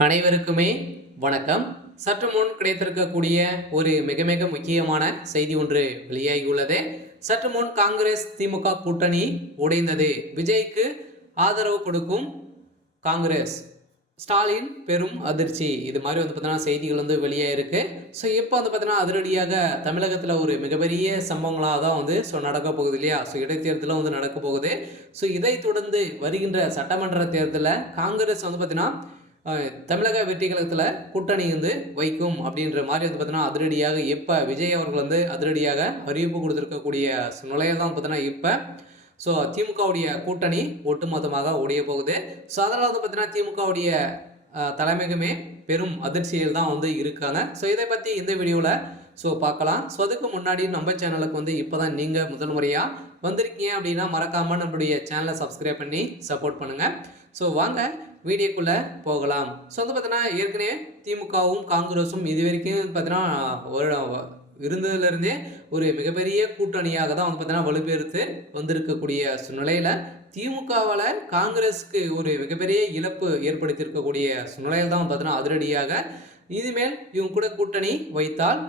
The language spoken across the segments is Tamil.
அனைவருக்குமே வணக்கம். சற்று முன் கிடைத்திருக்கக்கூடிய ஒரு மிக மிக முக்கியமான செய்தி ஒன்று வெளியாகியுள்ளது. சற்று முன் காங்கிரஸ் திமுக கூட்டணி உடைந்தது. விஜய்க்கு ஆதரவு கொடுக்கும் காங்கிரஸ், ஸ்டாலின் பெரும் அதிர்ச்சி. இது மாதிரி பார்த்தீங்கன்னா செய்திகள் வெளியாயிருக்கு. ஸோ இப்போ பார்த்தீங்கன்னா அதிரடியாக தமிழகத்தில் ஒரு மிகப்பெரிய சம்பவங்களாக தான் நடக்க போகுது இல்லையா? ஸோ இடைத்தேர்தலும் நடக்க போகுது. ஸோ இதை தொடர்ந்து வருகின்ற சட்டமன்ற தேர்தலில் காங்கிரஸ் பார்த்தீங்கன்னா தமிழக வெற்றி கழகத்தில் கூட்டணி வைக்கும் அப்படின்ற மாதிரி பார்த்தீங்கன்னா அதிரடியாக இப்போ விஜய் அவர்கள் அதிரடியாக அறிவிப்பு கொடுத்துருக்கக்கூடிய நிலையில் தான் பார்த்தீங்கன்னா இப்போ ஸோ திமுகவுடைய கூட்டணி ஒட்டுமொத்தமாக உடைய போகுது. ஸோ அதனால் பார்த்தீங்கன்னா திமுகவுடைய தலைமைக்குமே பெரும் அதிர்ச்சியில் தான் இருக்காங்க. ஸோ இதை பற்றி இந்த வீடியோவில் பார்க்கலாம். ஸோ அதுக்கு முன்னாடி நம்ம சேனலுக்கு இப்போ தான் நீங்கள் முதல் முறையாக வந்திருக்கீங்க அப்படின்னா மறக்காமல் நம்மளுடைய சேனலை சப்ஸ்கிரைப் பண்ணி சப்போர்ட் பண்ணுங்கள். ஸோ வாங்க வீடியோக்குள்ளே போகலாம். ஸோ பார்த்தீங்கன்னா ஏற்கனவே திமுகவும் காங்கிரஸும் இது வரைக்கும் பார்த்தீங்கன்னா இருந்ததுலேருந்தே ஒரு மிகப்பெரிய கூட்டணியாக தான் பார்த்தீங்கன்னா வலுப்பெருத்து வந்திருக்கக்கூடிய சூழ்நிலையில் திமுகவால் காங்கிரஸுக்கு ஒரு மிகப்பெரிய இழப்பு ஏற்படுத்தியிருக்கக்கூடிய சூழ்நிலையில் தான் பார்த்தீங்கன்னா அதிரடியாக இனிமேல் இவங்க கூட கூட்டணி வைத்தால்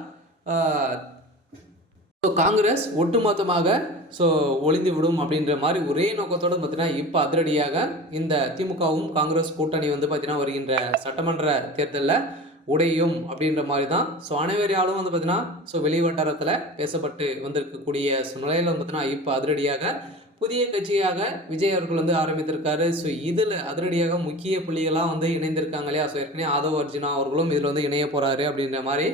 காங்கிரஸ் ஒட்டுமொத்தமாக ஒளிந்து விடும் அப்படின்ற மாதிரி ஒரே நோக்கத்தோடு பார்த்தீங்கன்னா இப்போ அதிரடியாக இந்த திமுகவும் காங்கிரஸ் கூட்டணி பார்த்தீங்கன்னா வருகின்ற சட்டமன்ற தேர்தலில் உடையும் அப்படின்ற மாதிரி தான் அனைவரையாலும் பார்த்தீங்கன்னா வெளிவட்டாரத்தில் பேசப்பட்டு வந்திருக்கக்கூடிய சூழ்நிலையில் பார்த்தீங்கன்னா இப்போ அதிரடியாக புதிய கட்சியாக விஜய் அவர்கள் ஆரம்பித்திருக்காரு. இதில் அதிரடியாக முக்கிய புள்ளிகளாக இணைந்திருக்காங்க இல்லையா? ஏற்கனவே ஆதவ் அர்ஜுனா அவர்களும் இதில் இணைய போகிறாரு அப்படின்ற மாதிரி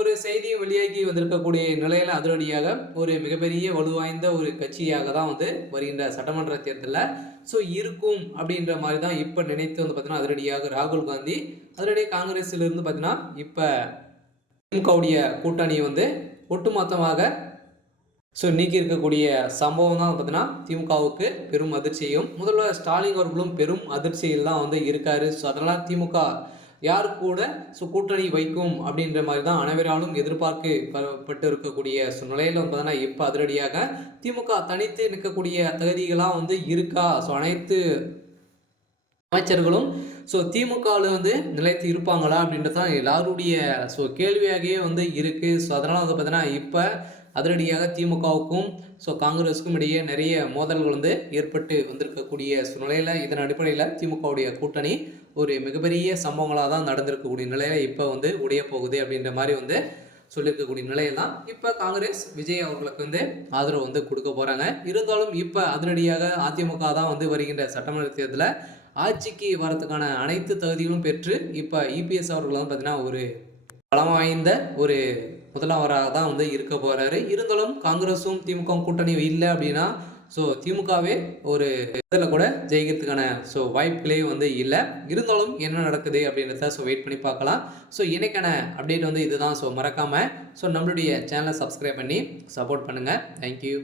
ஒரு செய்தியும் வெளியாகி வந்திருக்கக்கூடிய நிலையில் அதிரடியாக ஒரு மிகப்பெரிய வலுவாய்ந்த ஒரு கட்சியாக தான் வருகின்ற சட்டமன்ற தேர்தலில் இருக்கும் அப்படின்ற மாதிரி தான் இப்போ நினைத்து பார்த்தீங்கன்னா அதிரடியாக ராகுல் காந்தி அதிரடியாக காங்கிரஸிலிருந்து பார்த்தீங்கன்னா இப்போ திமுகவுடைய கூட்டணி ஒட்டுமொத்தமாக நீக்கி இருக்கக்கூடிய சம்பவம் தான் பார்த்தீங்கன்னா திமுகவுக்கு பெரும் அதிர்ச்சியும், முதல்வர் ஸ்டாலின் அவர்களும் பெரும் அதிர்ச்சியில் தான் இருக்காரு. அதனால் திமுக யார் கூட கூட்டணி வைக்கும் அப்படின்ற மாதிரி தான் அனைவராலும் எதிர்பார்க்கப்பட்டு இருக்கக்கூடிய சூழ்நிலையில் பார்த்தீங்கன்னா இப்போ அதிரடியாக திமுக தனித்து நிற்கக்கூடிய தகுதிகளாக இருக்கா? அனைத்து அமைச்சர்களும் திமுகவில் நிலைத்து இருப்பாங்களா அப்படின்றது தான் எல்லாருடைய கேள்வியாகவே இருக்குது. அதனால் பார்த்தீங்கன்னா இப்போ அதிரடியாக திமுகவுக்கும் காங்கிரஸுக்கும் இடையே நிறைய மோதல்கள் ஏற்பட்டு வந்திருக்கக்கூடிய சூழ்நிலையில் இதன் அடிப்படையில் திமுகவுடைய கூட்டணி ஒரு மிகப்பெரிய சம்பவங்களாக தான் நடந்திருக்கக்கூடிய நிலையில் இப்போ உடைய போகுது அப்படின்ற மாதிரி சொல்லியிருக்கக்கூடிய நிலையில் தான் இப்போ காங்கிரஸ் விஜய் அவர்களுக்கு ஆதரவு கொடுக்க போகிறாங்க. இருந்தாலும் இப்போ அதிரடியாக அதிமுக தான் வருகின்ற சட்டமன்ற தேர்தலில் ஆட்சிக்கு வரதுக்கான அனைத்து தகுதிகளும் பெற்று இப்போ இபிஎஸ் அவர்கள் பார்த்தீங்கன்னா ஒரு பலம் வாய்ந்த ஒரு முதல்வராக தான் இருக்க போகிறாரு. இருந்தாலும் காங்கிரஸும் திமுக கூட்டணி இல்லை அப்படின்னா திமுகவே ஒரு இதில் கூட ஜெயிக்கிறதுக்கான வாய்ப்புகளே இல்லை. இருந்தாலும் என்ன நடக்குது அப்படின்றத வெயிட் பண்ணி பார்க்கலாம். இன்னைக்கான அப்டேட் இதுதான். மறக்காமல் நம்மளுடைய சேனலை சப்ஸ்கிரைப் பண்ணி சப்போர்ட் பண்ணுங்கள். தேங்க்யூ.